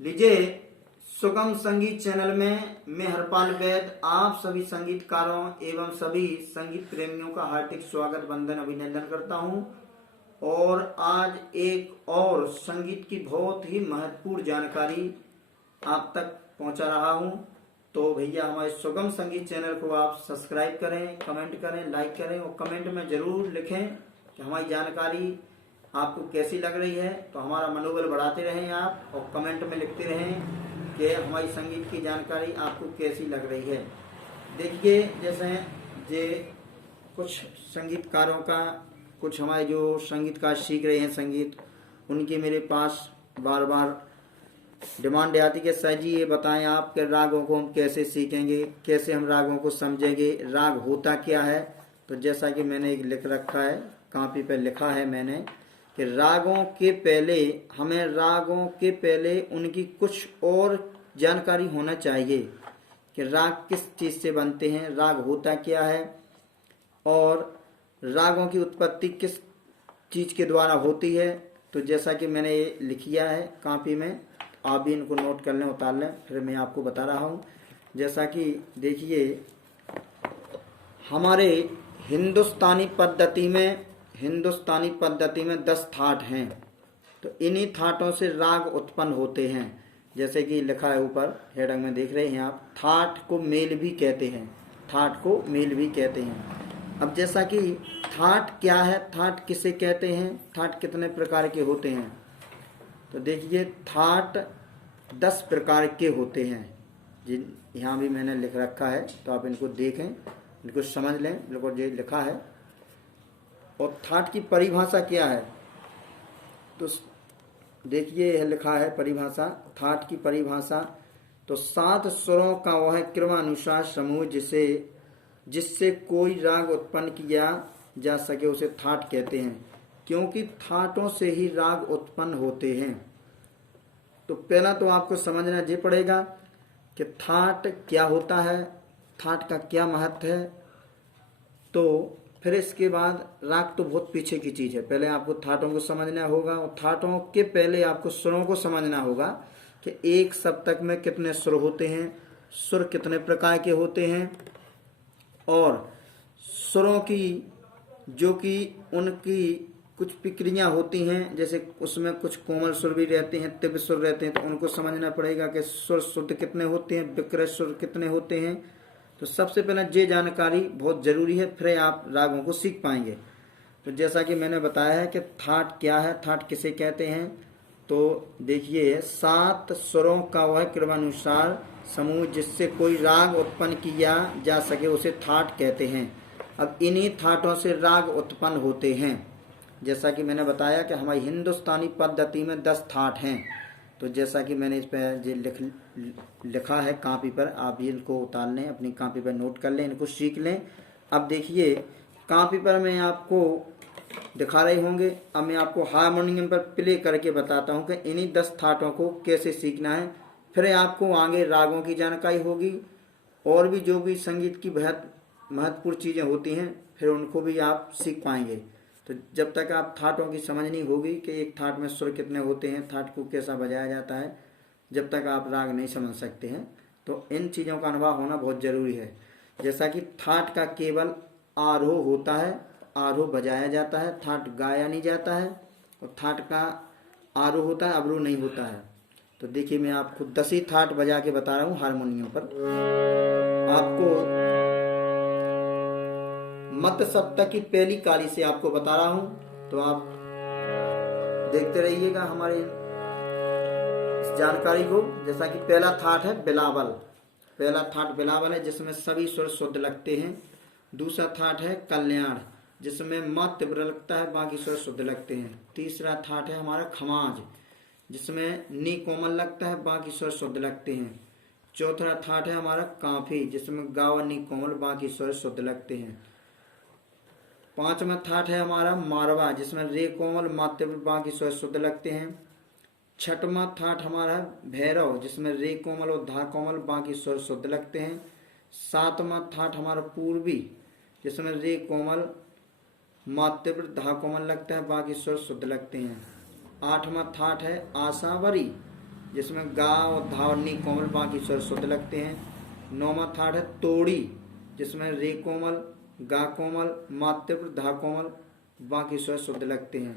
लीजिए, सुगम संगीत चैनल में मैं हरपाल वैद आप सभी संगीतकारों एवं सभी संगीत प्रेमियों का हार्दिक स्वागत वंदन अभिनंदन करता हूं। और आज एक और संगीत की बहुत ही महत्वपूर्ण जानकारी आप तक पहुंचा रहा हूं। तो भैया हमारे सुगम संगीत चैनल को आप सब्सक्राइब करें, कमेंट करें, लाइक करें और कमेंट में जरूर लिखें कि हमारी जानकारी आपको कैसी लग रही है। तो हमारा मनोबल बढ़ाते रहें आप, और कमेंट में लिखते रहें कि हमारी संगीत की जानकारी आपको कैसी लग रही है। देखिए, जैसे जे कुछ संगीतकारों का, कुछ हमारे जो संगीतकार सीख रहे हैं संगीत, उनकी मेरे पास बार बार डिमांड आती कि सर जी ये बताएं आप कि रागों को हम कैसे सीखेंगे, कैसे हम रागों को समझेंगे, राग होता क्या है। तो जैसा कि मैंने एक लिख रखा है, कॉपी पर लिखा है मैंने कि रागों के पहले उनकी कुछ और जानकारी होना चाहिए कि राग किस चीज़ से बनते हैं, राग होता क्या है और रागों की उत्पत्ति किस चीज़ के द्वारा होती है। तो जैसा कि मैंने ये लिखिया है कॉपी में, आप भी इनको नोट कर लें, उतार लें, फिर मैं आपको बता रहा हूँ। जैसा कि देखिए, हमारे हिंदुस्तानी पद्धति में 10 थाट हैं। तो इन्हीं थाटों से राग उत्पन्न होते हैं। जैसे कि लिखा है ऊपर हेडिंग में, देख रहे हैं आप, थाट को मेल भी कहते हैं। अब जैसा कि थाट क्या है, थाट किसे कहते हैं, थाट कितने प्रकार के होते हैं। तो देखिए, थाट 10 प्रकार के होते हैं, जिन यहाँ भी मैंने लिख रखा है, तो आप इनको देखें, इनको समझ लें, बिल्कुल ये लिखा है। और थाट की परिभाषा क्या है, तो देखिए यह लिखा है परिभाषा, थाट की परिभाषा। तो 7 स्वरों का वह क्रमानुसार समूह जिससे कोई राग उत्पन्न किया जा सके उसे थाट कहते हैं, क्योंकि थाटों से ही राग उत्पन्न होते हैं। तो पहला तो आपको समझना ये पड़ेगा कि थाट क्या होता है, थाट का क्या महत्व है। तो फिर इसके बाद राग तो बहुत पीछे की चीज़ है, पहले आपको थाटों को समझना होगा, और थाटों के पहले आपको सुरों को समझना होगा कि एक सप्तक में कितने सुर होते हैं, सुर कितने प्रकार के होते हैं, और सुरों की जो कि उनकी कुछ प्रक्रियाँ होती हैं, जैसे उसमें कुछ कोमल सुर भी रहते हैं, तीव्र सुर रहते हैं, तो उनको समझना पड़ेगा कि सुर शुद्ध कितने होते हैं, विकृत सुर कितने होते हैं। तो सबसे पहले ये जानकारी बहुत ज़रूरी है, फिर आप रागों को सीख पाएंगे। तो जैसा कि मैंने बताया है कि थाट क्या है, थाट किसे कहते हैं। तो देखिए, 7 स्वरों का वह क्रमानुसार समूह जिससे कोई राग उत्पन्न किया जा सके उसे थाट कहते हैं। अब इन्हीं थाटों से राग उत्पन्न होते हैं। जैसा कि मैंने बताया कि हमारी हिंदुस्तानी पद्धति में 10 थाट हैं। तो जैसा कि मैंने इस पर जो लिखा है कॉपी पर, आप ये इनको उतार लें, अपनी कॉपी पर नोट कर लें, इनको सीख लें। अब देखिए, कॉपी पर मैं आपको दिखा रहे होंगे, अब मैं आपको हारमोनियम पर प्ले करके बताता हूँ कि इन्हीं 10 थाटों को कैसे सीखना है। फिर आपको आगे रागों की जानकारी होगी, और भी जो भी संगीत की बहुत महत्वपूर्ण चीज़ें होती हैं, फिर उनको भी आप सीख पाएंगे। तो जब तक आप थाटों की समझ नहीं होगी कि एक थाट में सुर कितने होते हैं, थाट को कैसा बजाया जाता है, जब तक आप राग नहीं समझ सकते हैं। तो इन चीज़ों का अनुभव होना बहुत ज़रूरी है। जैसा कि थाट का केवल आरोह होता है, आरोह बजाया जाता है, थाट गाया नहीं जाता है, और थाट का आरोह होता है, अवरोह नहीं होता है। तो देखिए, मैं आपको 10 ही थाट बजा के बता रहा हूँ हारमोनियम पर। आपको मध्य सप्तक की पहली काली से आपको बता रहा हूँ, तो आप देखते रहिएगा हमारे इस जानकारी को। जैसा कि पहला थाट है बिलावल, पहला थाट बिलावल है जिसमें सभी सुर शुद्ध लगते हैं। दूसरा थाट है कल्याण, जिसमें म तीव्र लगता है, बाकी सुर शुद्ध लगते हैं। तीसरा थाट है हमारा खमाज, जिसमें नी कोमल लगता है, बाकी स्वर शुद्ध लगते हैं। चौथा थाट है हमारा काफी, जिसमें गावा नी कोमल, बाकी स्वर शुद्ध लगते हैं। पांचवा थाट है हमारा मारवा, जिसमें रे कोमल, मा तीव्र, बाकी स्वर शुद्ध लगते हैं। छठवां थाट हमारा भैरव, जिसमें रे कोमल और धा कोमल, बाकी स्वर शुद्ध लगते हैं। सातवां थाट हमारा पूर्वी, जिसमें रे कोमल, मा तीव्र, धा कोमल लगता है, बाकी स्वर शुद्ध लगते हैं। आठवां थाट है आशावरी, जिसमें गा और धा और नी कोमल बाकी स्वर शुद्ध लगते हैं। 9वां थाट है तोड़ी, जिसमें रे कोमल, गा कोमल, मा तीव्र, धा कोमल बाकी स्वर शुद्ध लगते हैं।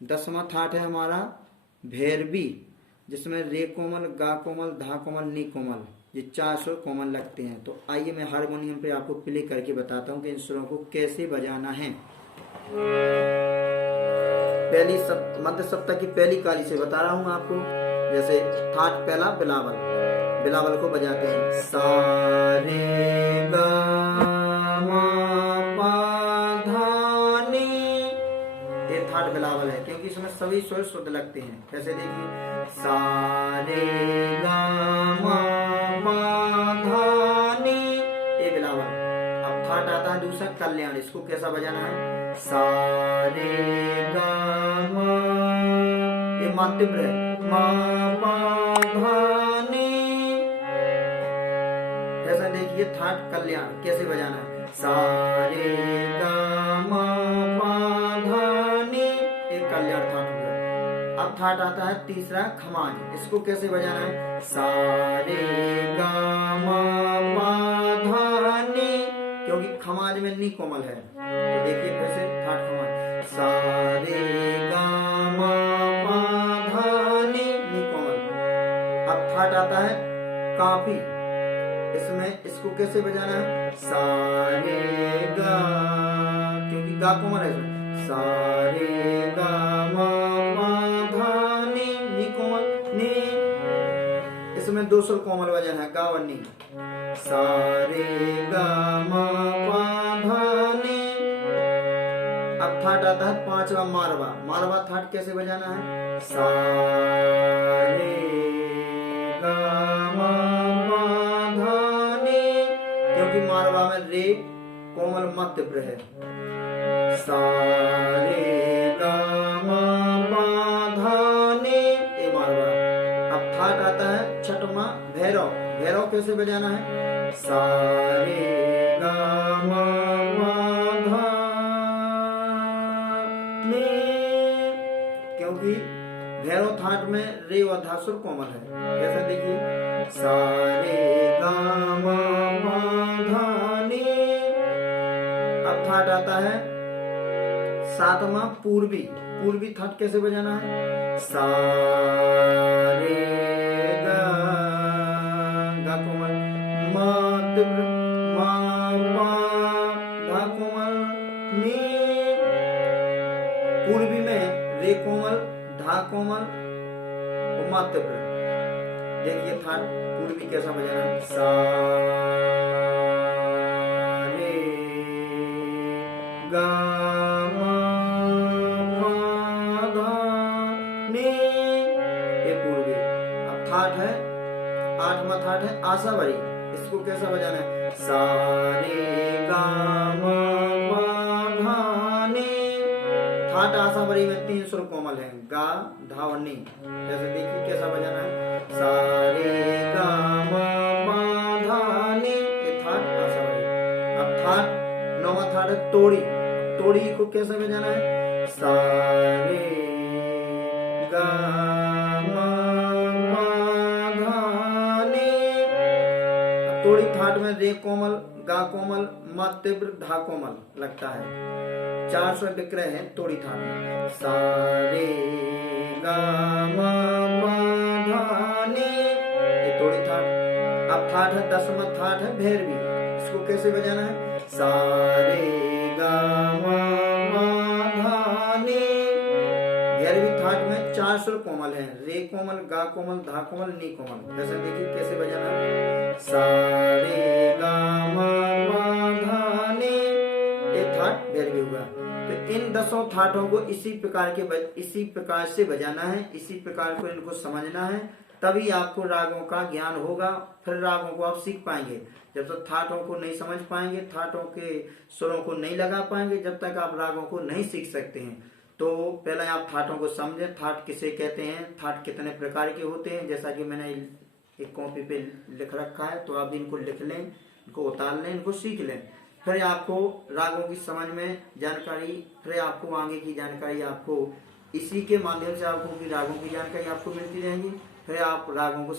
10वां थाट है हमारा भैरवी, जिसमें रे कोमल, गा कोमल, धा कोमल, नी कोमल ये 4 स्वर कोमल लगते हैं। तो आइए मैं हारमोनियम पे आपको प्ले करके बताता हूँ कि इन स्वरों को कैसे बजाना है। पहली मध्य सप्तक की पहली काली से बता रहा हूँ आपको। जैसे थाट पहला बिलावल, बिलावल को बजाते हैं सा रे गा मा पा धा नी। ये थाट बिलावल है क्योंकि इसमें सभी स्वर शुद्ध लगते हैं। कैसे देखिए सा रे गा मा पा धा नी, ये बिलावल। अब थाट आता है दूसरा कल्याण, इसको कैसा बजाना है सा रे गा मा, ये मा तीव्र है मा पा धा नी। ऐसा देखिए थाट कल्याण कैसे बजाना है सा रे गा मा पा धा नी, एक कल्याण थाट हो गया। अब थाट आता है तीसरा खमाज, इसको कैसे बजाना है सा रे गा मा पा धा नी, क्योंकि खमाज में नी कोमल है। तो देखिए कैसे थाट खमाज सा रे गा मा पा धा नी, नी कोमल। अब थाट आता है काफी, इसमें इसको कैसे बजाना है सा रे गा, क्योंकि गा कोमल है इसमें सा रे गा मा पा धा नी, नी कोमल नी। इसमें 2 स्वर कोमल वजन है गा और नी सा रे गा मा पा धा नी। अब थाट आता है 5वां मारवा, मारवा थाट कैसे बजाना है सा रे गा मा पा धा नी, क्योंकि मारवा में रे कोमल मध्य तीव्र है सा रे गा मा पा धा नी, ये मारवा। अब थाट आता है 6वां भैरव, भैरव कैसे बजाना है सा रे गा मा पा धा नी, क्योंकि भैरव थाट में रे व धा स्वर कोमल है। कैसे देखिए सा रे गा मा पा धा नी। अब थाट आता है 7वां पूर्वी, पूर्वी थाट कैसे बजाना है सा रे गा, गा कोमल मा तीव्र मा पा धा कोमल नी। पूर्वी में रे कोमल, धा कोमल और मा तीव्र। देखिए थाट पूर्वी कैसा बजाना है सा रे गा मा पा धा नी, ये पूर्वी। अब थाट है 8वां थाट है आशावरी, इसको कैसा बजाना है सा रे गा मा पा धा नी। थाट आशावरी में 3 स्वर कोमल है गा धा और नी। जैसे देखिए कैसा बजाना है सा रे गा मा पा धा नी, ये थाट आशावरी। अब थाट 9वां थाट है तोड़ी, तोड़ी को कैसे बजाना है सा रे गा मा पा धा नी। तोड़ी थाट में रे कोमल, गा कोमल, मा तीव्र, धा कोमल लगता है। 4 स्वर विक्रय है तोड़ी थाट में सा रे गा मा पा धा नी, ये तोड़ी थाट। अब थाट है 10वां थाट है भैरवी, इसको कैसे बजाना है सा रे गा मा पा धा नी। भैरवी थाट में 4 स्वर कोमल है रे कोमल, गा कोमल, धा कोमल, नी कोमल। जैसे देखिए कैसे बजाना है सा रे गा मा पा धा नी, ये थाट भैरवी हुआ। तो इन 10 थाटों को इसी प्रकार से बजाना है, इसी प्रकार को इनको समझना है, तभी आपको रागों का ज्ञान होगा। फिर रागों को आप सीख पाएंगे। जब तक थाटों को नहीं समझ पाएंगे, थाटों के स्वरों को नहीं लगा पाएंगे, जब तक आप रागों को नहीं सीख सकते हैं। तो पहले आप थाटों को समझें, थाट किसे कहते हैं, थाट कितने प्रकार के होते हैं। जैसा कि मैंने एक कॉपी पे लिख रखा है, तो आप इनको लिख लें, इनको उतार लें, इनको सीख लें। फिर आपको रागों की समझ में जानकारी, फिर आपको आगे की जानकारी आपको इसी के माध्यम से आपको रागों की जानकारी आपको मिलती रहेगी। फिर आप रागों को